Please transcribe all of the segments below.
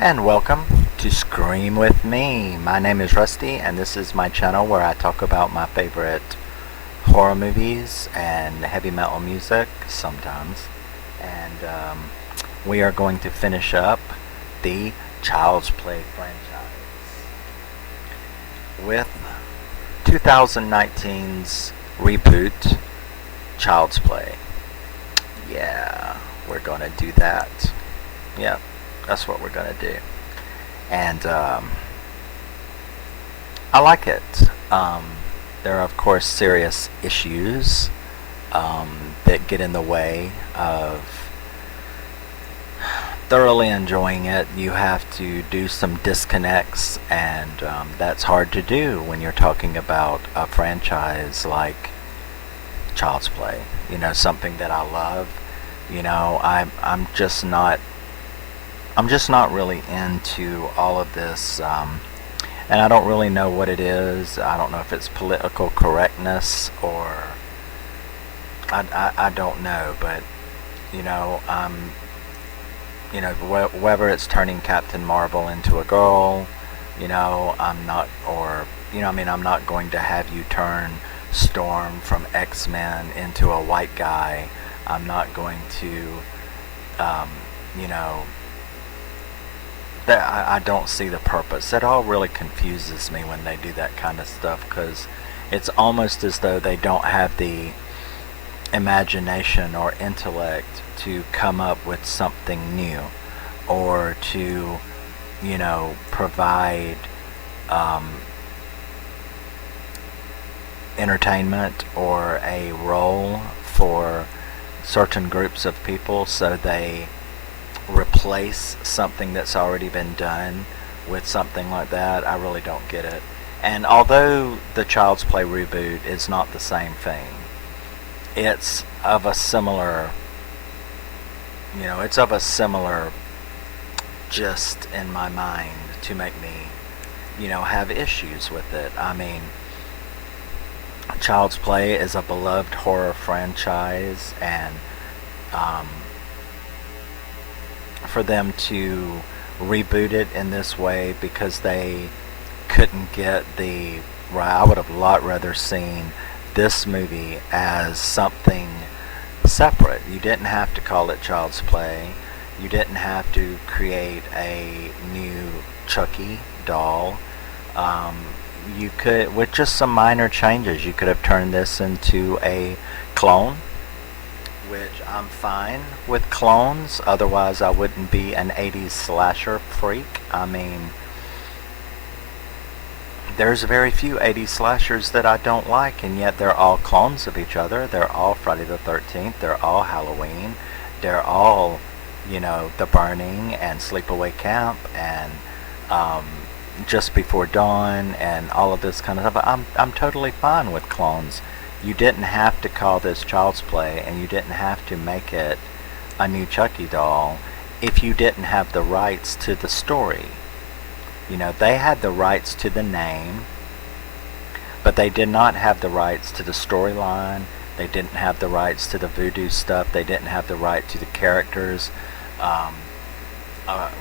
And welcome to Scream With Me. My name is Rusty, and this is my channel where I talk about my favorite horror movies and heavy metal music sometimes. And we are going to finish up the Child's Play franchise with 2019's reboot, Child's Play. Yeah, we're gonna do that. Yep, that's what we're gonna do. And I like it. There are, of course, serious issues that get in the way of thoroughly enjoying it. You have to do some disconnects, and that's hard to do when you're talking about a franchise like Child's Play. You know, something that I love. You know, I'm just not really into all of this, and I don't really know what it is. I don't know if it's political correctness or I don't know, but you know, whether it's turning Captain Marvel into a girl, you know, I'm not, or I'm not going to have you turn Storm from X-Men into a white guy. I'm not going to, I don't see the purpose. It all really confuses me when they do that kind of stuff, because it's almost as though they don't have the imagination or intellect to come up with something new, or to, provide entertainment or a role for certain groups of people, so they replace something that's already been done with something like that. I really don't get it. And although the Child's Play reboot is not the same thing, it's of a similar, gist in my mind to make me, have issues with it. I mean, Child's Play is a beloved horror franchise, and for them to reboot it in this way because they couldn't get I would have a lot rather seen this movie as something separate. You didn't have to call it Child's Play. You didn't have to create a new Chucky doll. You could, with just some minor changes, you could have turned this into a clone, which I'm fine with clones. Otherwise, I wouldn't be an 80s slasher freak. I mean, there's very few 80s slashers that I don't like, and yet they're all clones of each other. They're all Friday the 13th. They're all Halloween. They're all, The Burning and Sleepaway Camp and Just Before Dawn and all of this kind of stuff. I'm totally fine with clones. You didn't have to call this Child's Play, and you didn't have to make it a new Chucky doll if you didn't have the rights to the story. They had the rights to the name, but they did not have the rights to the storyline. They didn't have the rights to the voodoo stuff. They didn't have the right to the characters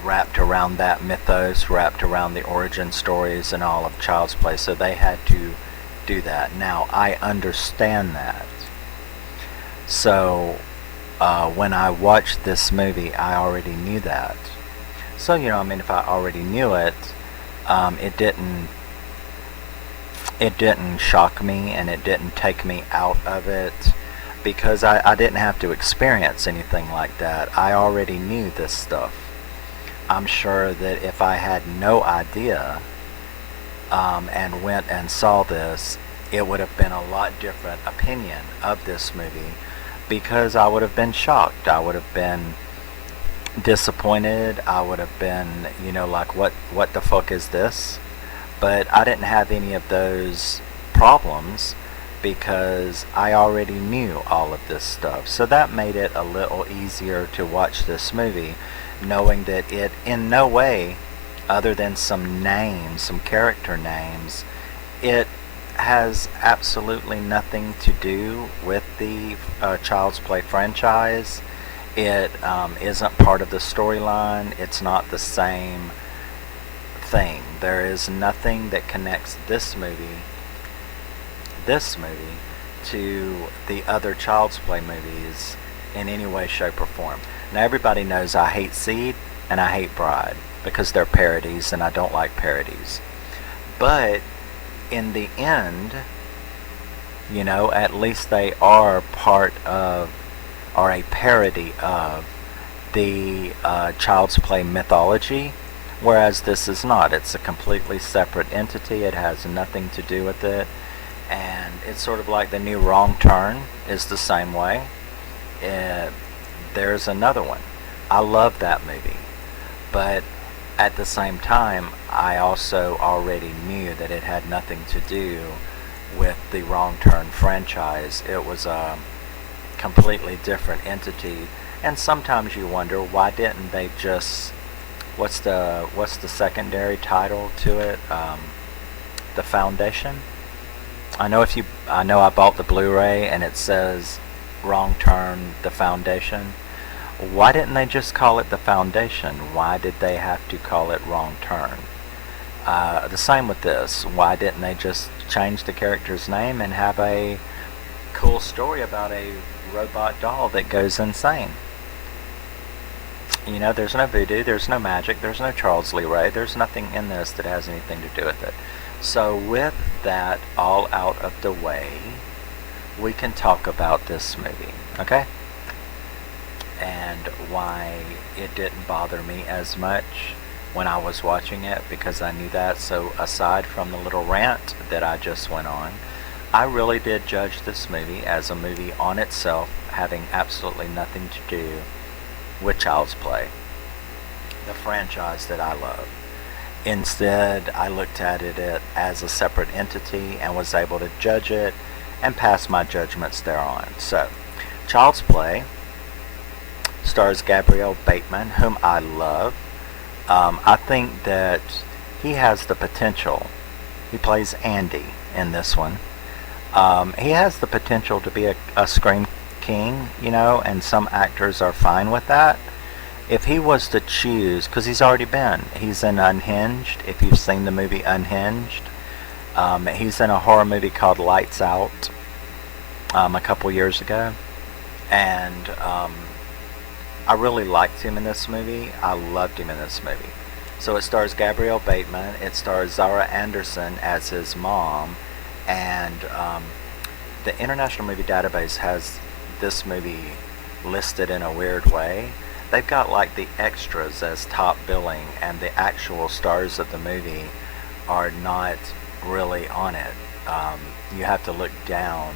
wrapped around that mythos, wrapped around the origin stories and all of Child's Play. So they had to do that. Now, I understand that. So when I watched this movie, I already knew that. So, if I already knew it, it didn't shock me, and it didn't take me out of it, because I didn't have to experience anything like that. I already knew this stuff. I'm sure that if I had no idea and went and saw this, it would have been a lot different opinion of this movie, because I would have been shocked. I would have been disappointed. I would have been, like, what the fuck is this? But I didn't have any of those problems because I already knew all of this stuff. So that made it a little easier to watch this movie, knowing that it in no way, other than some names, some character names, it has absolutely nothing to do with the Child's Play franchise. It isn't part of the storyline. It's not the same thing. There is nothing that connects this movie to the other Child's Play movies in any way, shape, or form. Now everybody knows I hate Seed and I hate Bride because they're parodies and I don't like parodies. But in the end, at least they are part of, or a parody of, the Child's Play mythology, whereas this is not. It's a completely separate entity. It has nothing to do with it. And it's sort of like the new Wrong Turn is the same way. There's another one. I love that movie. But at the same time, I also already knew that it had nothing to do with the Wrong Turn franchise. It was a completely different entity. And sometimes you wonder, why didn't they just... What's the secondary title to it? The Foundation? I know I bought the Blu-ray and it says Wrong Turn, The Foundation. Why didn't they just call it The Foundation? Why did they have to call it Wrong Turn? The same with this. Why didn't they just change the character's name and have a cool story about a robot doll that goes insane? There's no voodoo, there's no magic, there's no Charles Lee Ray, there's nothing in this that has anything to do with it. So with that all out of the way, we can talk about this movie, okay? And why it didn't bother me as much when I was watching it, because I knew that. So aside from the little rant that I just went on, I really did judge this movie as a movie on itself, having absolutely nothing to do with Child's Play, the franchise that I love. Instead, I looked at it as a separate entity and was able to judge it and pass my judgments thereon. So, Child's Play stars Gabriel Bateman, whom I love. I think that he has the potential. He plays Andy in this one. He has the potential to be a scream king, and some actors are fine with that. If he was to choose, because he's in Unhinged, if you've seen the movie Unhinged. He's in a horror movie called Lights Out a couple years ago. And I really liked him in this movie. I loved him in this movie. So it stars Gabriel Bateman. It stars Zahra Anderson as his mom. And the International Movie Database has this movie listed in a weird way. They've got like the extras as top billing, and the actual stars of the movie are not really on it. You have to look down.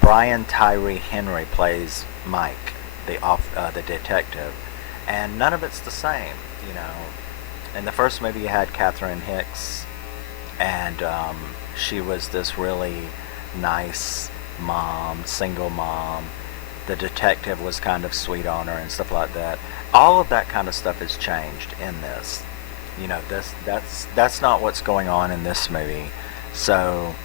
Brian Tyree Henry plays Mike, the detective, and none of it's the same. In the first movie, you had Catherine Hicks, and she was this really nice mom, single mom. The detective was kind of sweet on her and stuff like that. All of that kind of stuff has changed in this. That's not what's going on in this movie. So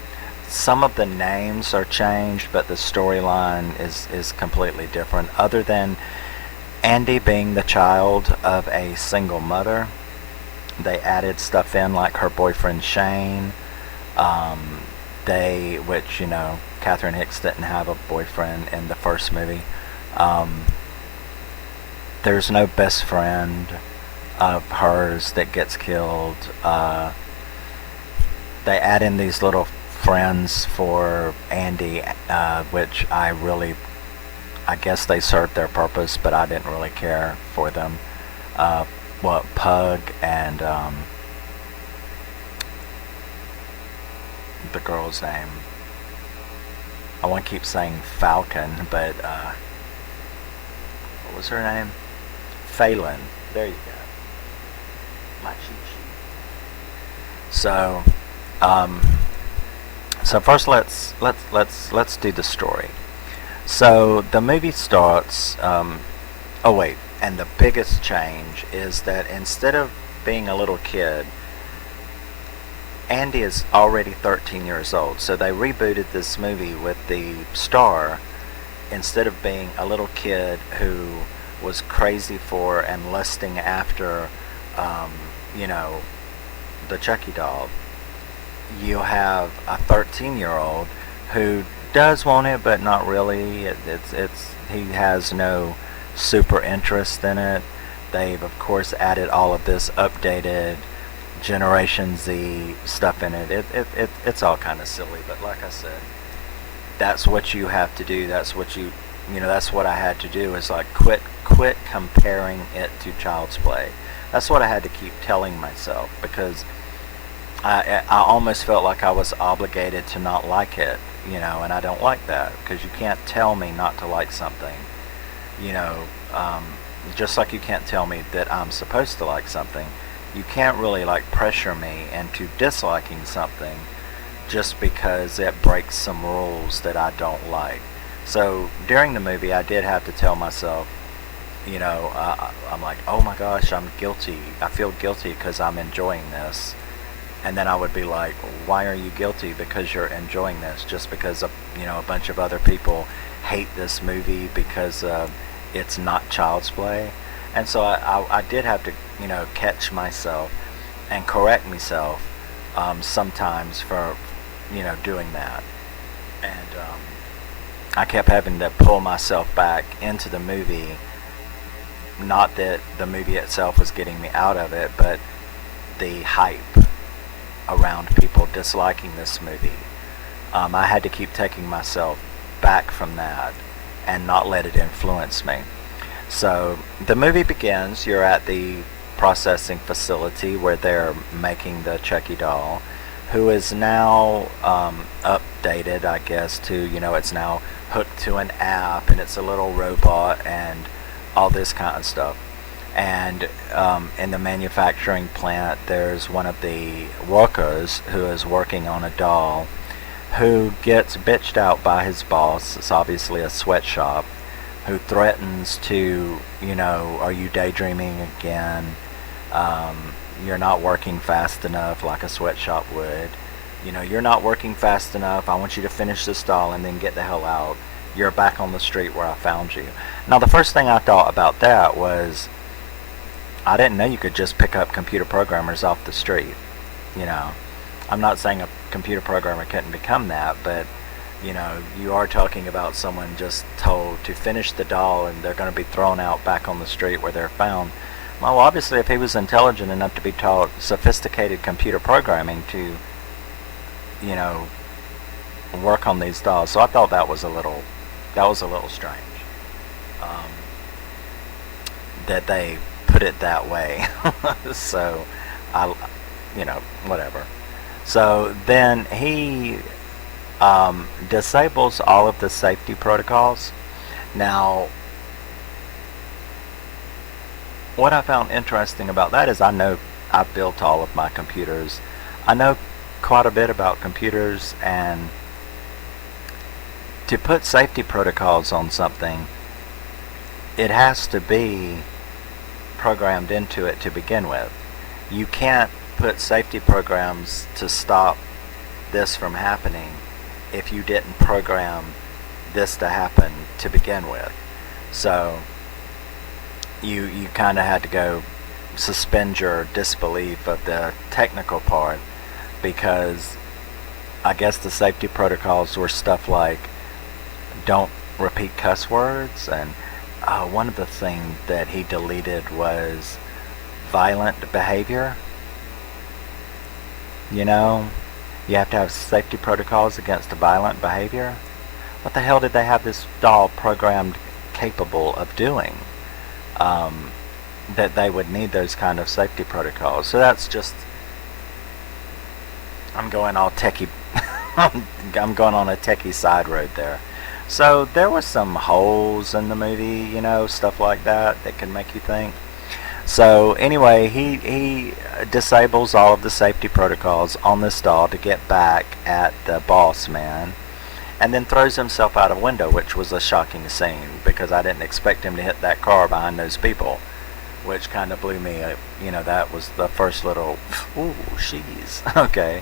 some of the names are changed, but the storyline is completely different. Other than Andy being the child of a single mother, they added stuff in like her boyfriend Shane. Which Catherine Hicks didn't have a boyfriend in the first movie. There's no best friend of hers that gets killed. They add in these little friends for Andy, which I guess they served their purpose, but I didn't really care for them. Pug and the girl's name. I want to keep saying Falcon, but what was her name? Phelan. There you go. My cheat sheet. So first let's do the story. So the movie starts. And the biggest change is that instead of being a little kid, Andy is already 13 years old. So they rebooted this movie with the star instead of being a little kid who was crazy for and lusting after, um, you know, the Chucky doll, you have a 13-year-old who does want it, but not really. He has no super interest in it. They've of course added all of this updated Generation Z stuff in it. It's all kind of silly, but like I said, that's what you have to do. That's what that's what I had to do, is like quit comparing it to Child's Play. That's what I had to keep telling myself, because I almost felt like I was obligated to not like it, and I don't like that, because you can't tell me not to like something, you know, just like you can't tell me that I'm supposed to like something. You can't really like pressure me into disliking something just because it breaks some rules that I don't like. So during the movie, I did have to tell myself, I'm like, oh my gosh, I'm guilty. I feel guilty because I'm enjoying this. And then I would be like, why are you guilty? Because you're enjoying this. Just because a bunch of other people hate this movie because it's not Child's Play. And so I did have to catch myself and correct myself sometimes for doing that. And I kept having to pull myself back into the movie. Not that the movie itself was getting me out of it, but the hype around people disliking this movie. I had to keep taking myself back from that and not let it influence me. So the movie begins. You're at the processing facility where they're making the Chucky doll, who is now updated, I guess, to, it's now hooked to an app, and it's a little robot and all this kind of stuff. And in the manufacturing plant, there's one of the workers who is working on a doll who gets bitched out by his boss. It's obviously a sweatshop, who threatens to, are you daydreaming again? You're not working fast enough like a sweatshop would. You're not working fast enough. I want you to finish this doll and then get the hell out. You're back on the street where I found you. Now, the first thing I thought about that was, I didn't know you could just pick up computer programmers off the street. I'm not saying a computer programmer couldn't become that, but you are talking about someone just told to finish the doll and they're going to be thrown out back on the street where they're found. Well, obviously, if he was intelligent enough to be taught sophisticated computer programming to, work on these dolls. So I thought that was a little strange. That they put it that way. So, whatever. So then he disables all of the safety protocols. Now, what I found interesting about that is I built all of my computers. I know quite a bit about computers, and to put safety protocols on something, it has to be programmed into it to begin with. You can't put safety programs to stop this from happening if you didn't program this to happen to begin with. So you kind of had to go suspend your disbelief of the technical part, because I guess the safety protocols were stuff like don't repeat cuss words, and one of the things that he deleted was violent behavior. You have to have safety protocols against violent behavior. What the hell did they have this doll programmed capable of doing? That they would need those kind of safety protocols. So that's just, I'm going all techie. I'm going on a techie side road there. So there were some holes in the movie, stuff like that can make you think. So anyway, he disables all of the safety protocols on this doll to get back at the boss man, and then throws himself out a window, which was a shocking scene, because I didn't expect him to hit that car behind those people, which kind of blew me. That was the first little, ooh, she's okay.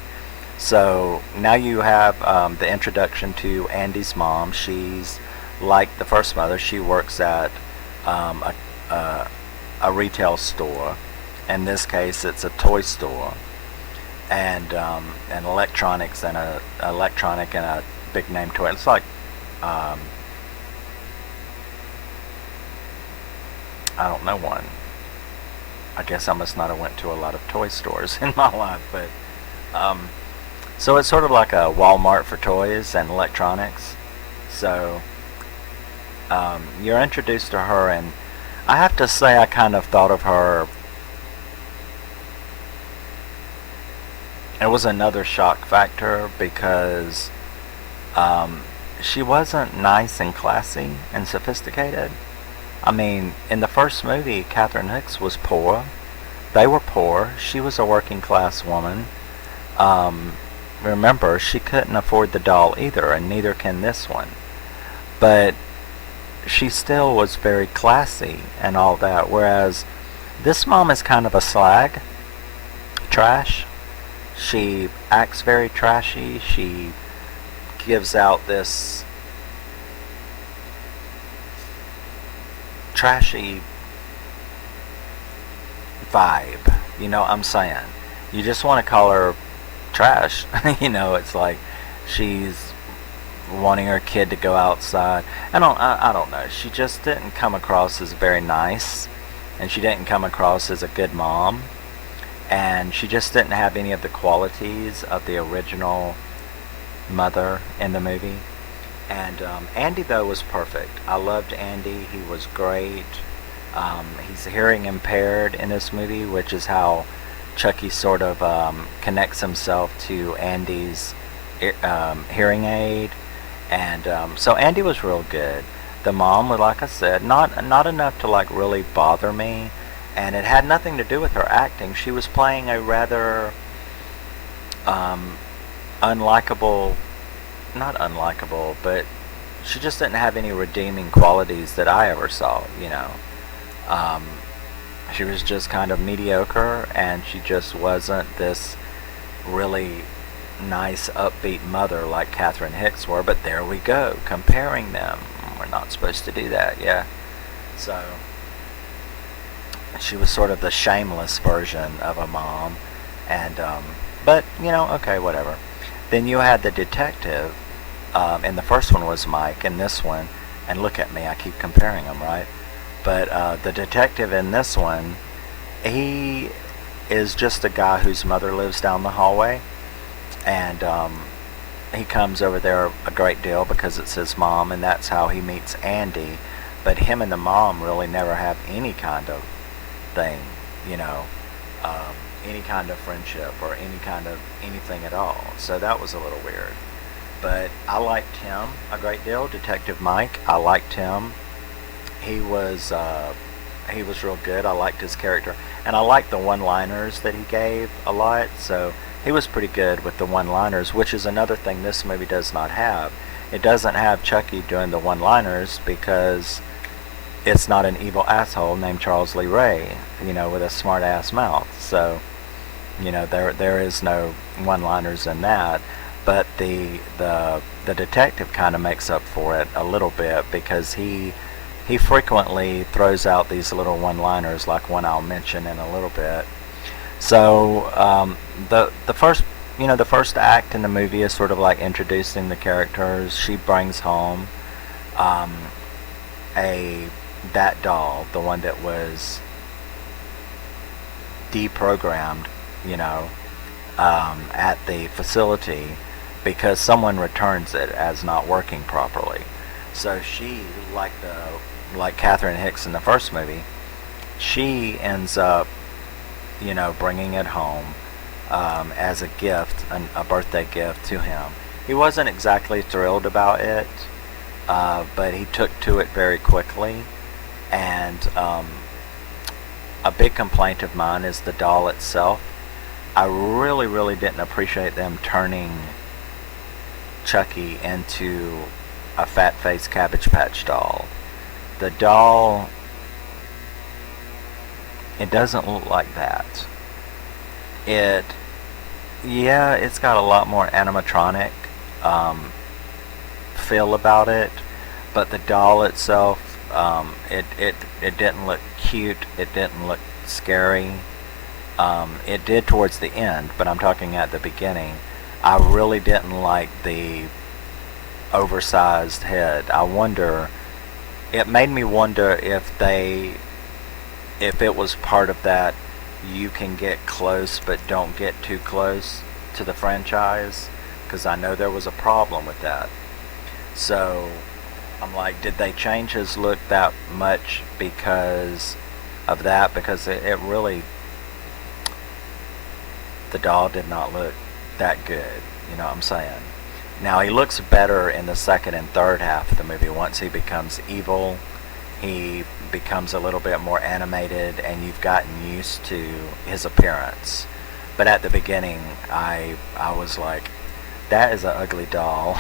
So now you have the introduction to Andy's mom. She's like the first mother, she works at um, a retail store. In this case, it's a toy store, and electronics and a electronic and a big name toy. It's like um, I don't know one. I guess I must not have went to a lot of toy stores in my life, but um, so it's sort of like a Walmart for toys and electronics. So you're introduced to her, and I have to say I kind of thought of her. It was another shock factor because um, she wasn't nice and classy and sophisticated. I mean, in the first movie, Catherine Hicks was poor. They were poor. She was a working class woman. Um, remember, she couldn't afford the doll either, and neither can this one. But she still was very classy and all that, whereas this mom is kind of a slag, trash. She acts very trashy. She gives out this trashy vibe. You know what I'm saying? You just want to call her trash. It's like she's wanting her kid to go outside. I don't know. She just didn't come across as very nice, and she didn't come across as a good mom, and she just didn't have any of the qualities of the original mother in the movie. And Andy, though, was perfect. I loved Andy. He was great. He's hearing impaired in this movie, which is how Chucky sort of connects himself to Andy's hearing aid. And so Andy was real good. The mom was, like I said, not enough to like really bother me, and it had nothing to do with her acting. She was playing a rather unlikable, not unlikable, but she just didn't have any redeeming qualities that I ever saw. Um, she was just kind of mediocre, and she just wasn't this really nice, upbeat mother like Catherine Hicks were. But there we go, comparing them. We're not supposed to do that, yeah. So she was sort of the shameless version of a mom, and but okay, whatever. Then you had the detective. And the first one was Mike, and this one, and look at me, I keep comparing them, right? But the detective in this one, he is just a guy whose mother lives down the hallway, and he comes over there a great deal because it's his mom, and that's how he meets Andy. But him and the mom really never have any kind of thing, any kind of friendship or any kind of anything at all. So that was a little weird. But I liked him a great deal, Detective Mike. I liked him. He was real good. I liked his character, and I liked the one-liners that he gave a lot. So he was pretty good with the one-liners, which is another thing this movie does not have. It doesn't have Chucky doing the one-liners because it's not an evil asshole named Charles Lee Ray, with a smart-ass mouth. So, there is no one-liners in that. But the detective kind of makes up for it a little bit because he frequently throws out these little one-liners, like one I'll mention in a little bit. So the first act in the movie is sort of like introducing the characters. She brings home that doll, the one that was deprogrammed, at the facility, because someone returns it as not working properly. So she, like Catherine Hicks in the first movie, she ends up, bringing it home as a gift, a birthday gift to him. He wasn't exactly thrilled about it, but he took to it very quickly. And a big complaint of mine is the doll itself. I really, really didn't appreciate them turning Chucky into a fat-faced Cabbage Patch doll. The doll, it doesn't look like that. It's got a lot more animatronic feel about it, but the doll itself, it didn't look cute. It didn't look scary. It did towards the end, but I'm talking at the beginning. I really didn't like the oversized head. It made me wonder if it was part of that you can get close but don't get too close to the franchise, because I know there was a problem with that. So I'm like, did they change his look that much because of that? Because it really, the doll did not look that good, you know what I'm saying? Now he looks better in the second and third half of the movie. Once he becomes evil, he becomes a little bit more animated and you've gotten used to his appearance. But at the beginning, I was like, that is an ugly doll,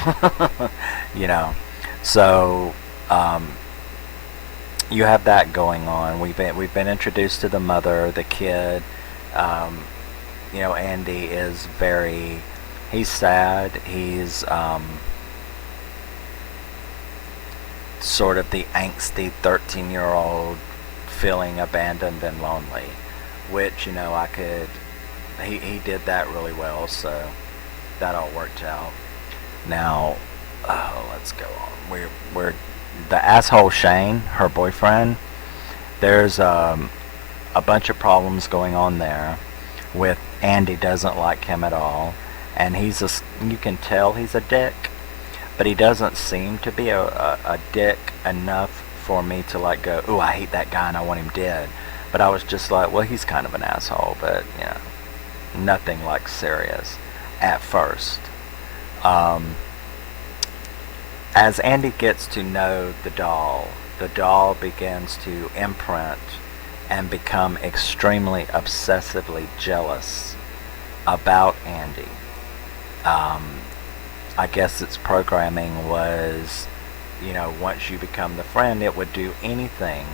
you know. So you have that going on. We've been introduced to the mother, the kid. You know, Andy is he's sad. He's sort of the angsty 13-year-old feeling abandoned and lonely, which, you know, he did that really well, so that all worked out. Now, let's go on. We're the asshole Shane, her boyfriend. There's a bunch of problems going on there with Andy doesn't like him at all, and you can tell he's a dick, but he doesn't seem to be a dick enough for me to like go, ooh, I hate that guy and I want him dead. But I was just like, well, he's kind of an asshole, but you know, nothing like serious at first. As Andy gets to know the doll begins to imprint and become extremely obsessively jealous about Andy. I guess its programming was, you know, once you become the friend, it would do anything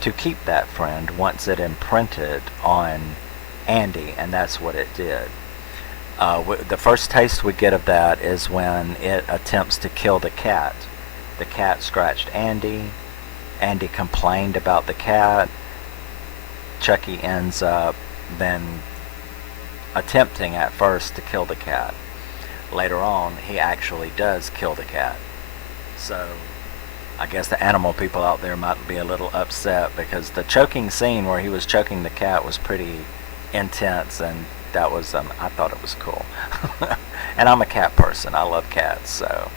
to keep that friend once it imprinted on Andy, and that's what it did. The first taste we get of that is when it attempts to kill the cat. The cat scratched Andy. Andy complained about the cat. Chucky ends up then attempting at first to kill the cat. Later on, he actually does kill the cat. So I guess the animal people out there might be a little upset because the choking scene where he was choking the cat was pretty intense, and that was I thought it was cool. And I'm a cat person. I love cats, so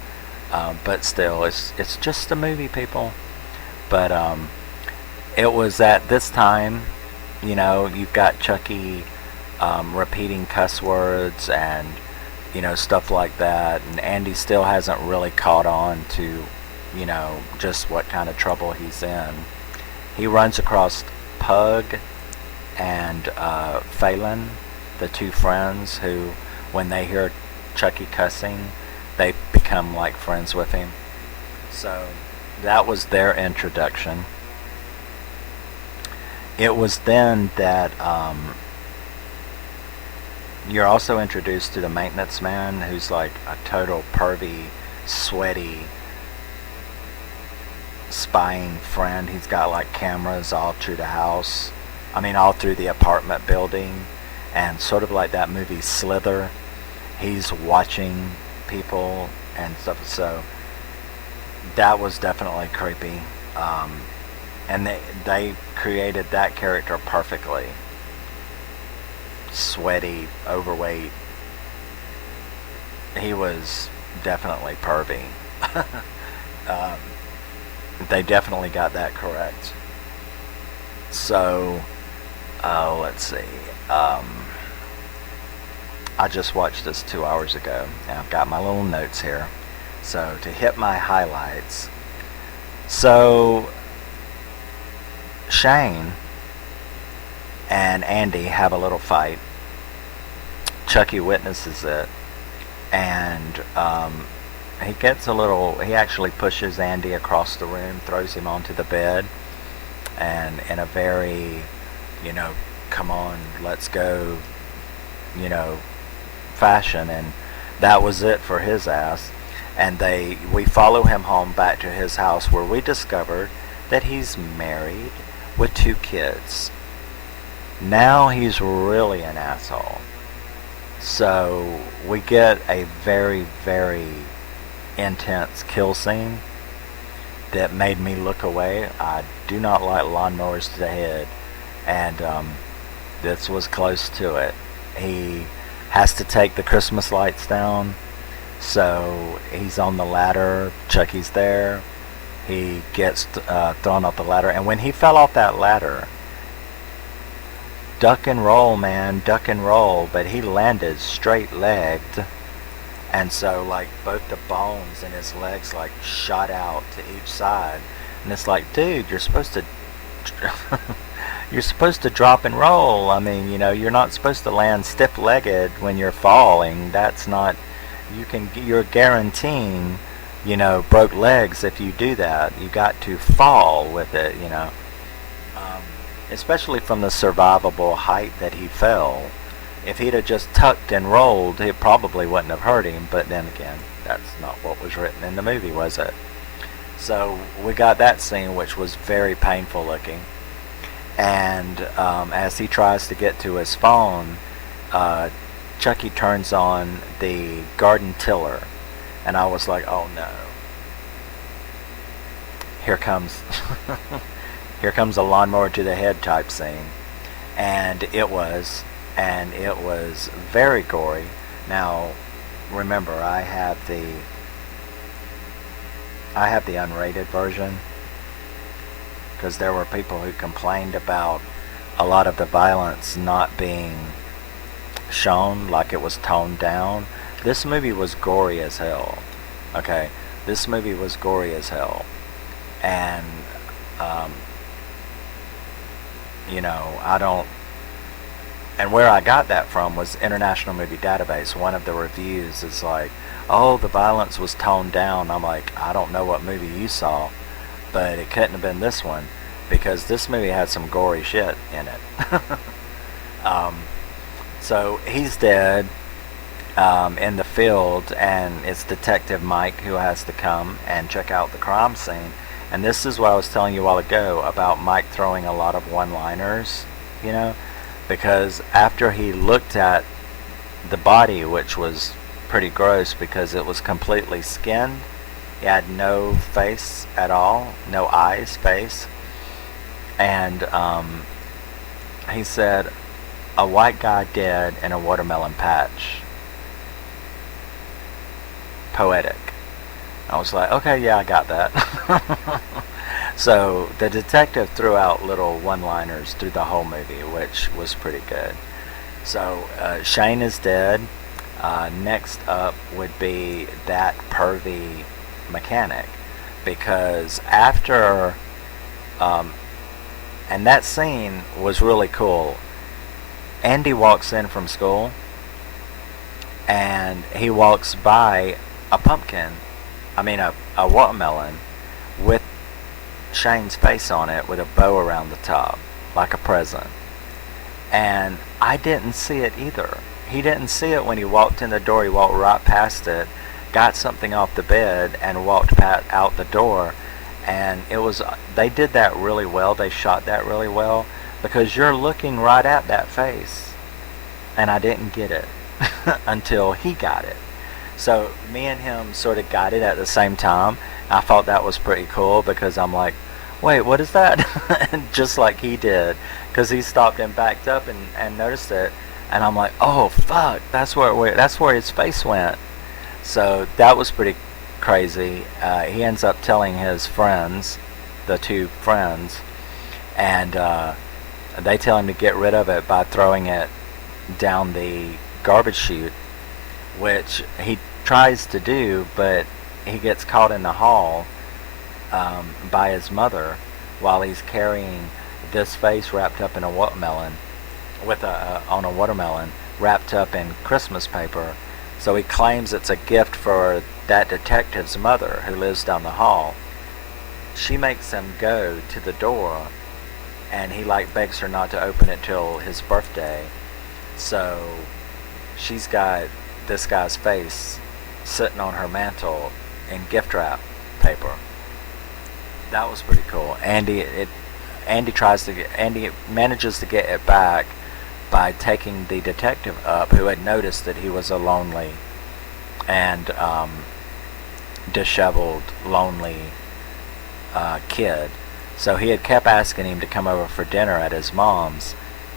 but still, it's just a movie, people. But it was at this time, you know, you've got Chucky repeating cuss words and, you know, stuff like that, and Andy still hasn't really caught on to, you know, just what kind of trouble he's in. He runs across Pug and Phelan, the two friends who, when they hear Chucky cussing, they become like friends with him. So that was their introduction. It was then that you're also introduced to the maintenance man, who's like a total pervy, sweaty, spying friend. He's got like cameras all through the house. I mean, all through the apartment building. And sort of like that movie Slither, he's watching people and stuff. So that was definitely creepy. And they created that character perfectly. Sweaty, overweight. He was definitely pervy. They definitely got that correct. So, let's see. I just watched this 2 hours ago, and I've got my little notes here. So, to hit my highlights. So, Shane and Andy have a little fight. Chucky witnesses it, and he actually pushes Andy across the room, throws him onto the bed, and in a very, you know, come on, let's go, you know, fashion, and that was it for his ass. And we follow him home back to his house, where we discovered that he's married with 2 kids. Now he's really an asshole. So we get a very, very intense kill scene that made me look away. I do not like lawnmowers to the head, and this was close to it. He has to take the Christmas lights down, so he's on the ladder. Chucky's there. He gets thrown off the ladder, and when he fell off that ladder, duck and roll, man, duck and roll, but he landed straight-legged, and so like both the bones in his legs like shot out to each side, and it's like, dude, you're supposed to you're supposed to drop and roll. I mean, you're not supposed to land stiff-legged when you're falling. That's not, you're guaranteeing, broke legs if you do that. You got to fall with it, especially from the survivable height that he fell. If he'd have just tucked and rolled, it probably wouldn't have hurt him, but then again, that's not what was written in the movie, was it? So we got that scene, which was very painful looking. And as he tries to get to his phone, Chucky turns on the garden tiller, and I was like, oh no. Here comes here comes a lawnmower to the head type scene. And it was very gory. Now, remember, I have the unrated version, because there were people who complained about a lot of the violence not being shown, like it was toned down. This movie was gory as hell. Okay, this movie was gory as hell, and I don't. And where I got that from was International Movie Database. One of the reviews is like, oh, the violence was toned down. I'm like, I don't know what movie you saw, but it couldn't have been this one, because this movie had some gory shit in it. So he's dead in the field, and it's Detective Mike who has to come and check out the crime scene. And this is what I was telling you a while ago about Mike throwing a lot of one-liners, because after he looked at the body, which was pretty gross because it was completely skinned, he had no face at all, no eyes, face, and he said, a white guy dead in a watermelon patch. Poetic. I was like, okay, yeah, I got that. So the detective threw out little one-liners through the whole movie, which was pretty good. So Shane is dead. Next up would be that pervy mechanic, because after and that scene was really cool. Andy walks in from school, and he walks by a watermelon with Shane's face on it with a bow around the top, like a present. And I didn't see it either. He didn't see it when he walked in the door. He walked right past it, got something off the bed, and walked out the door. And they did that really well. They shot that really well, because you're looking right at that face. And I didn't get it until he got it. So me and him sort of got it at the same time. I thought that was pretty cool, because I'm like, wait, what is that? Just like he did, because he stopped and backed up and noticed it. And I'm like, oh fuck, that's where his face went. So that was pretty crazy. He ends up telling his friends, the 2 friends, and they tell him to get rid of it by throwing it down the garbage chute, which he tries to do, but he gets caught in the hall by his mother while he's carrying this face wrapped up in a watermelon, on a watermelon wrapped up in Christmas paper. So he claims it's a gift for that detective's mother who lives down the hall. She makes him go to the door, and he begs her not to open it till his birthday. So she's got this guy's face sitting on her mantle in gift wrap paper. That was pretty cool. Andy manages to get it back by taking the detective up, who had noticed that he was a lonely and disheveled, lonely kid. So he had kept asking him to come over for dinner at his mom's,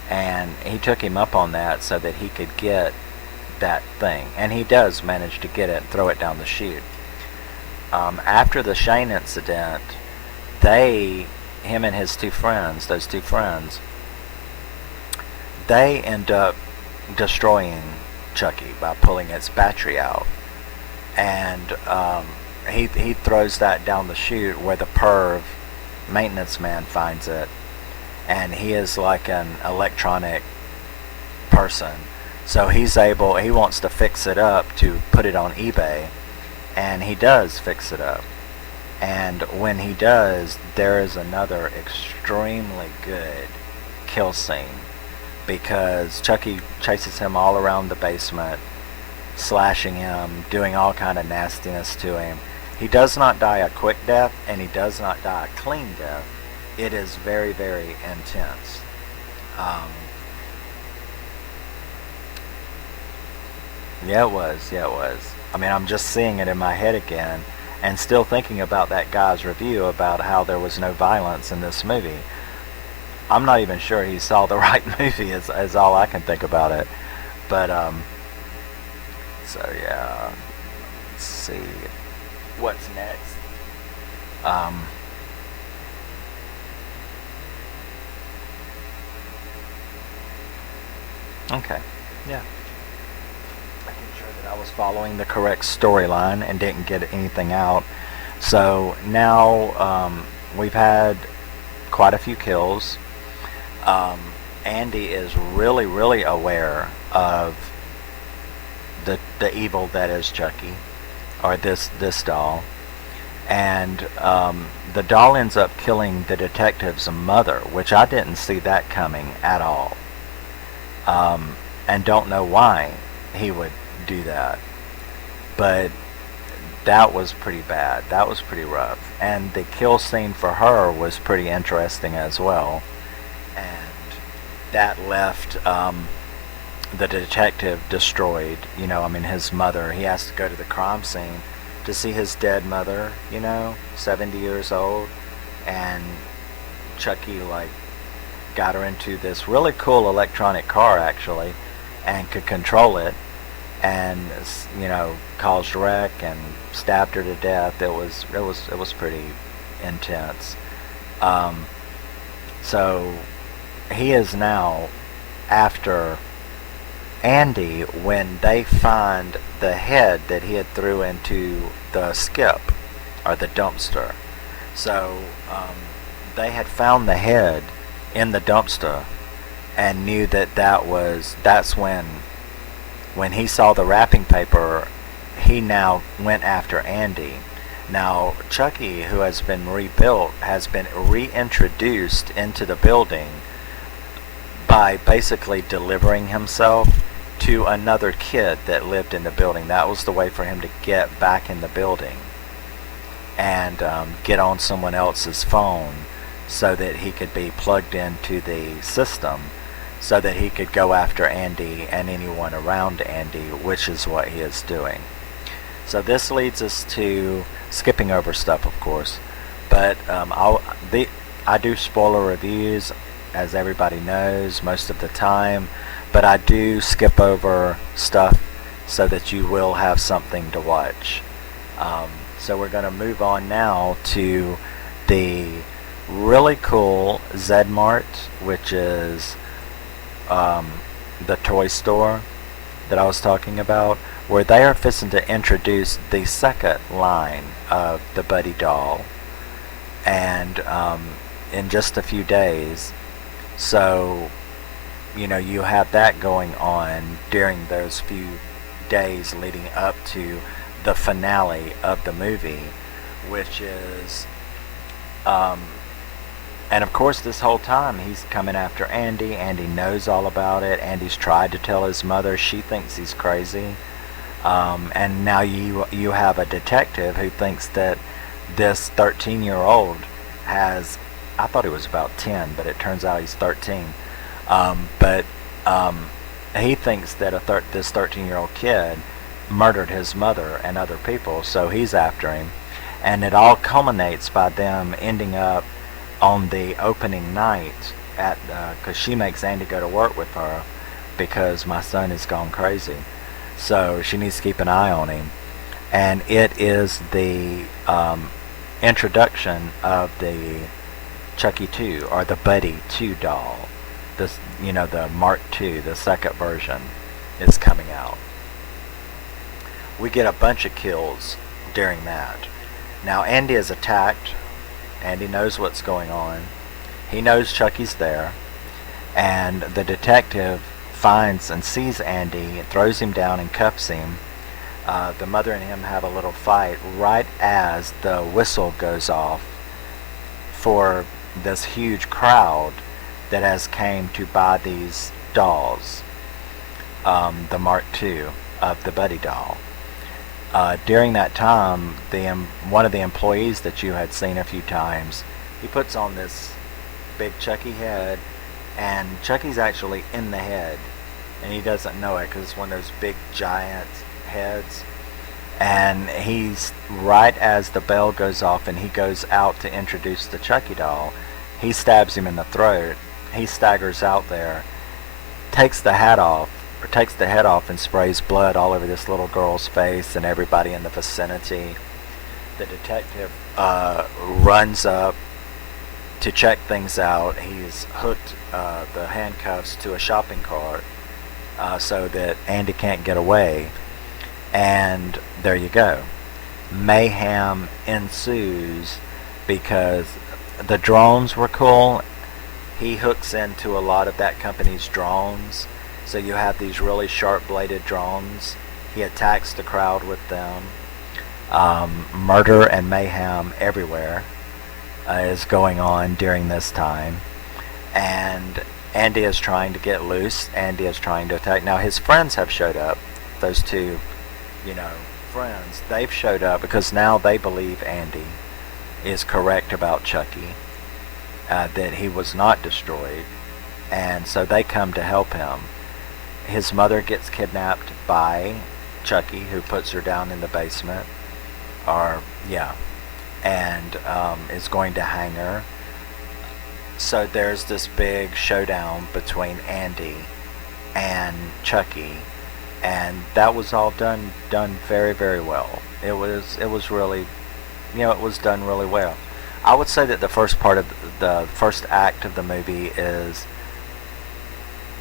and he took him up on that so that he could get that thing. And he does manage to get it and throw it down the chute. After the Shane incident, him and his those two friends, they end up destroying Chucky by pulling its battery out. And he throws that down the chute where the perv maintenance man finds it. And he is like an electronic person. So he wants to fix it up to put it on eBay. And he does fix it up. And when he does, there is another extremely good kill scene, because Chucky chases him all around the basement, slashing him, doing all kind of nastiness to him. He does not die a quick death, and he does not die a clean death. It is very, very intense. Yeah, it was. I mean, I'm just seeing it in my head again, and still thinking about that guy's review about how there was no violence in this movie. I'm not even sure he saw the right movie, is all I can think about it. But, so yeah, let's see, what's next? Okay, yeah. I was following the correct storyline and didn't get anything out. So now we've had quite a few kills. Andy is really, really aware of the evil that is Chucky, or this doll, and the doll ends up killing the detective's mother, which I didn't see that coming at all, and don't know why he would do that, but that was pretty bad. That was pretty rough, and the kill scene for her was pretty interesting as well, and that left the detective destroyed. I mean, his mother, he has to go to the crime scene to see his dead mother, 70 years old, and Chucky got her into this really cool electronic car actually, and could control it, and caused wreck and stabbed her to death. It was pretty intense. So he is now after Andy when they find the head that he had threw into the skip, or the dumpster. So they had found the head in the dumpster and knew that's when he saw the wrapping paper, he now went after Andy. Now, Chucky, who has been rebuilt, has been reintroduced into the building by basically delivering himself to another kid that lived in the building. That was the way for him to get back in the building and get on someone else's phone so that he could be plugged into the system, so that he could go after Andy and anyone around Andy, which is what he is doing. So this leads us to skipping over stuff, of course, but I do spoiler reviews, as everybody knows, most of the time, but I do skip over stuff so that you will have something to watch. So we're going to move on now to the really cool Z-Mart, which is the toy store that I was talking about, where they are fixing to introduce the second line of the Buddy doll, and in just a few days. So you have that going on during those few days leading up to the finale of the movie, which is and of course, this whole time he's coming after Andy. Andy knows all about it. Andy's tried to tell his mother. She thinks he's crazy. And now you have a detective who thinks that this 13-year-old has, I thought he was about 10, but it turns out he's 13. But he thinks that this 13-year-old kid murdered his mother and other people, so he's after him. And it all culminates by them ending up on the opening night at, because she makes Andy go to work with her because my son has gone crazy. So she needs to keep an eye on him. And it is the introduction of the Chucky 2, or the Buddy 2 doll. This, the Mark II, the second version, is coming out. We get a bunch of kills during that. Now Andy is attacked. Andy knows what's going on. He knows Chucky's there. And the detective finds and sees Andy, and throws him down and cuffs him. The mother and him have a little fight right as the whistle goes off for this huge crowd that has came to buy these dolls, the Mark II of the Buddy doll. During that time, one of the employees that you had seen a few times, he puts on this big Chucky head, and Chucky's actually in the head, and he doesn't know it because it's one of those big giant heads. And he's, right as the bell goes off and he goes out to introduce the Chucky doll, he stabs him in the throat. He staggers out there, takes the head off and sprays blood all over this little girl's face and everybody in the vicinity. The detective runs up to check things out. He's hooked the handcuffs to a shopping cart so that Andy can't get away. And there you go. Mayhem ensues because the drones were cool. He hooks into a lot of that company's drones. So you have these really sharp-bladed drones. He attacks the crowd with them. Murder and mayhem everywhere is going on during this time. And Andy is trying to get loose. Andy is trying to attack. Now his friends have showed up. Those two, friends. They've showed up because now they believe Andy is correct about Chucky. That he was not destroyed. And so they come to help him. His mother gets kidnapped by Chucky, who puts her down in the basement. And is going to hang her. So there's this big showdown between Andy and Chucky, and that was all done very, very well. It was really, it was done really well. I would say that the first act of the movie is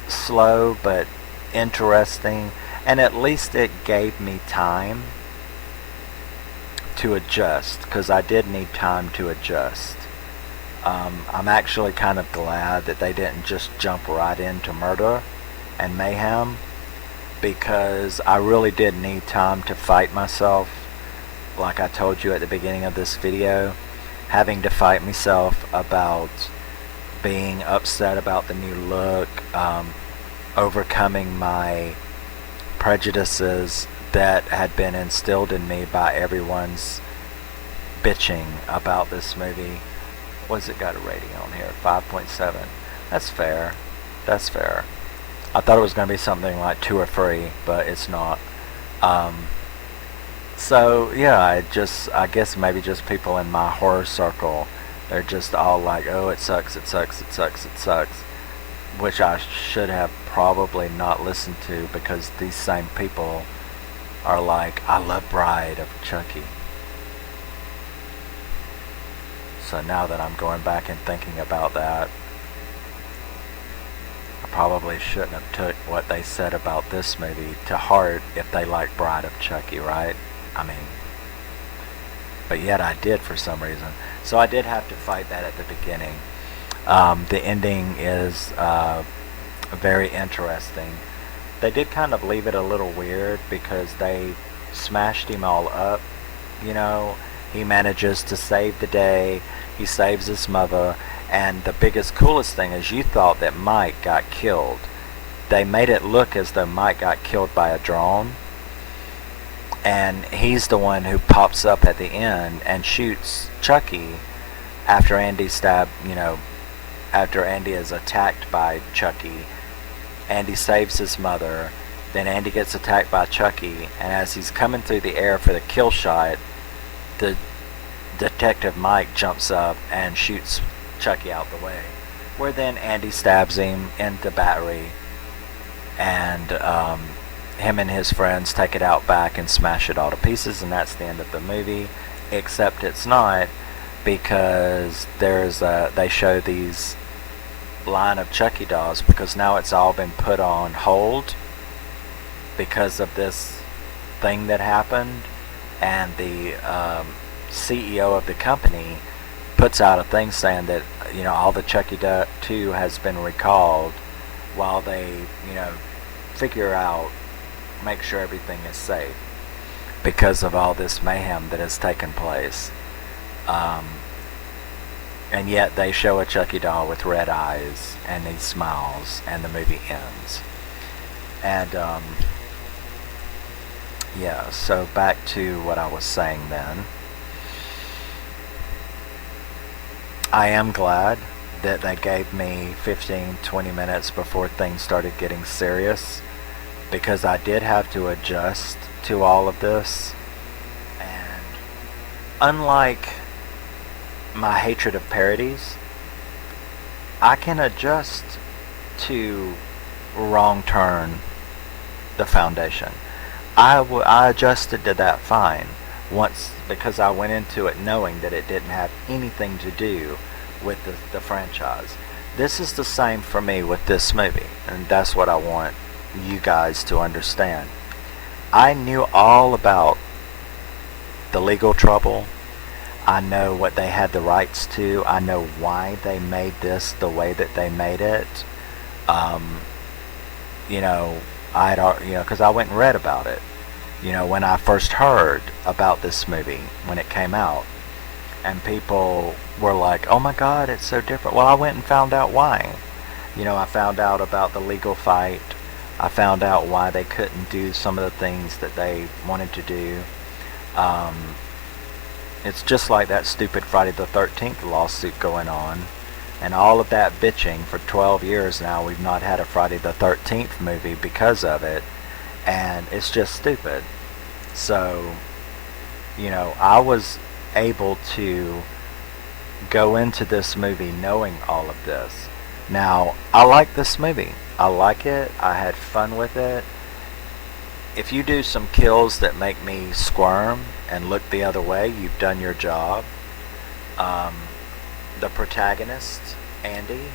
slow but interesting, and at least it gave me time to adjust, because I did need time to adjust. I'm actually kind of glad that they didn't just jump right into murder and mayhem, because I really did need time to fight myself. Like I told you at the beginning of this video, having to fight myself about being upset about the new look, overcoming my prejudices that had been instilled in me by everyone's bitching about this movie. What's it got a rating on here? 5.7. That's fair. That's fair. I thought it was going to be something like 2 or 3, but it's not. So yeah, I guess maybe just people in my horror circle, they're just all like, oh, it sucks, it sucks, it sucks, it sucks, which I should have probably not listened to, because these same people are like, I love Bride of Chucky. So now that I'm going back and thinking about that, I probably shouldn't have took what they said about this movie to heart if they like Bride of Chucky, right? I mean, but yet I did for some reason. So I did have to fight that at the beginning. The ending is very interesting. They did kind of leave it a little weird because they smashed him all up. He manages to save the day. He saves his mother. And the biggest, coolest thing is, you thought that Mike got killed. They made it look as though Mike got killed by a drone. and he's the one who pops up at the end and shoots Chucky after Andy after Andy is attacked by Chucky. Andy saves his mother, then Andy gets attacked by Chucky, and as he's coming through the air for the kill shot, the Detective Mike jumps up and shoots Chucky out the way, where then Andy stabs him in the battery, and him and his friends take it out back and smash it all to pieces, and that's the end of the movie. Except it's not, because they show these line of Chucky dolls, because now it's all been put on hold because of this thing that happened, and the CEO of the company puts out a thing saying that all the Chucky 2 has been recalled while they make sure everything is safe because of all this mayhem that has taken place. And yet they show a Chucky doll with red eyes and he smiles and the movie ends. And yeah, so back to what I was saying then. I am glad that they gave me 15-20 minutes before things started getting serious, because I did have to adjust to all of this. And unlike my hatred of parodies, I can adjust to Wrong Turn, the Foundation. I adjusted to that fine once, because I went into it knowing that it didn't have anything to do with the franchise. This is the same for me with this movie, and that's what I want you guys to understand. I knew all about the legal trouble. I know what they had the rights to. I know why they made this the way that they made it. Because I went and read about it. When I first heard about this movie, when it came out, and people were like, "Oh my God, it's so different." Well, I went and found out why. I found out about the legal fight. I found out why they couldn't do some of the things that they wanted to do. It's just like that stupid Friday the 13th lawsuit going on, and all of that bitching for 12 years now. We've not had a Friday the 13th movie because of it, and it's just stupid. So, I was able to go into this movie knowing all of this. Now, I like this movie. I like it. I had fun with it. If you do some kills that make me squirm and look the other way, you've done your job. The protagonist, Andy,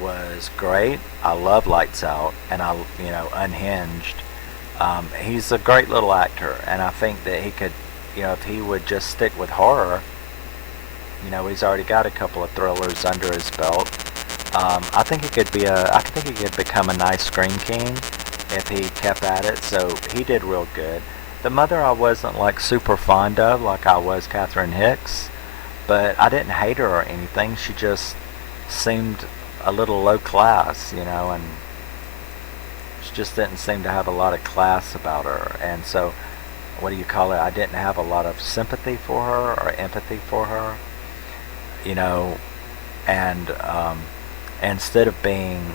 was great. I love Lights Out, and Unhinged. He's a great little actor, and I think that he could, if he would just stick with horror, he's already got a couple of thrillers under his belt. I think he could become a nice screen king if he kept at it. So he did real good. The mother I wasn't super fond of, like I was Catherine Hicks, but I didn't hate her or anything. She just seemed a little low class, and she just didn't seem to have a lot of class about her. And so, what do you call it? I didn't have a lot of sympathy for her or empathy for her, and instead of being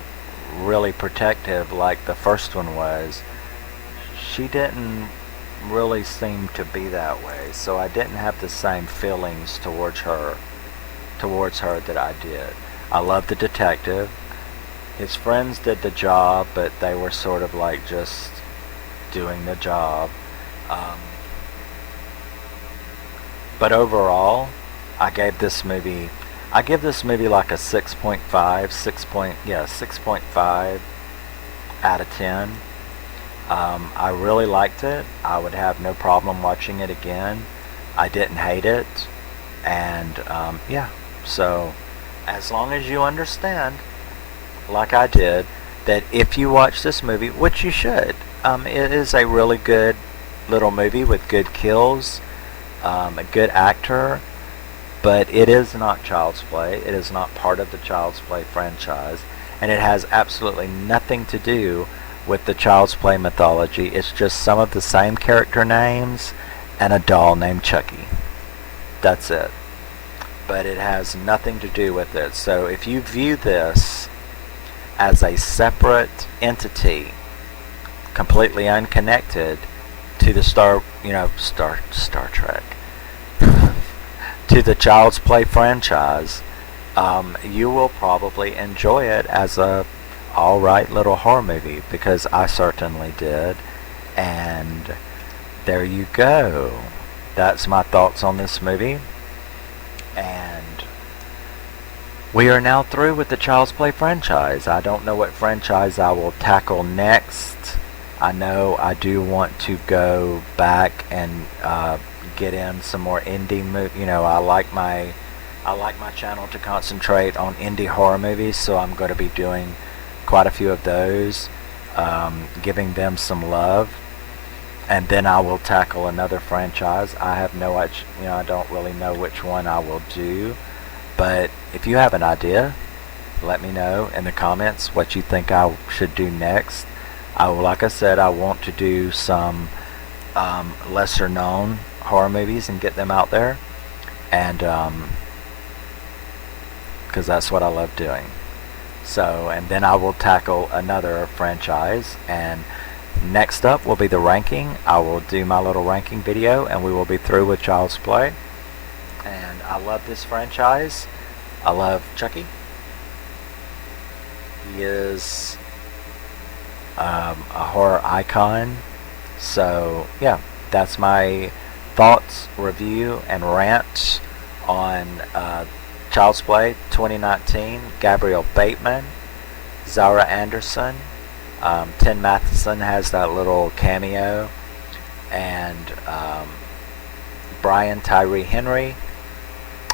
really protective like the first one was, she didn't really seem to be that way. So I didn't have the same feelings towards her that I did. I loved the detective. His friends did the job, but they were sort of like just doing the job. But overall, I give this movie like a 6.5 out of 10. I really liked it. I would have no problem watching it again. I didn't hate it. And yeah, so as long as you understand, like I did, that if you watch this movie, which you should, it is a really good little movie with good kills, a good actor, but it is not Child's Play. It is not part of the Child's Play franchise, and it has absolutely nothing to do with the Child's Play mythology. It's just some of the same character names and a doll named Chucky. That's it. But it has nothing to do with it. So if you view this as a separate entity, completely unconnected to the Star Trek, to the Child's Play franchise, you will probably enjoy it as a alright little horror movie, because I certainly did. And there you go. That's my thoughts on this movie. And we are now through with the Child's Play franchise. I don't know what franchise I will tackle next. I know I do want to go back and get in some more indie movies. I like my channel to concentrate on indie horror movies, so I'm going to be doing quite a few of those, giving them some love. And then I will tackle another franchise. I have no idea, I don't really know which one I will do. But if you have an idea, let me know in the comments what you think I should do next. Like I said, I want to do some lesser known horror movies and get them out there. And because that's what I love doing. So, and then I will tackle another franchise, and next up will be the ranking. I will do my little ranking video, and we will be through with Child's Play. And I love this franchise. I love Chucky. He is a horror icon. So yeah, that's my thoughts, review, and rant on Child's Play 2019. Gabriel Bateman, Zahra Anderson, Tim Matheson has that little cameo, and Brian Tyree Henry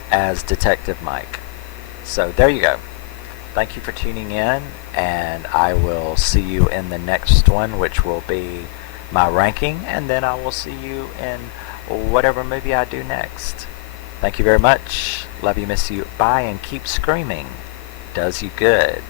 as Detective Mike. So there you go. Thank you for tuning in, and I will see you in the next one, which will be my ranking, and then I will see you in whatever movie I do next. Thank you very much. Love you, miss you. Bye, and keep screaming. Does you good.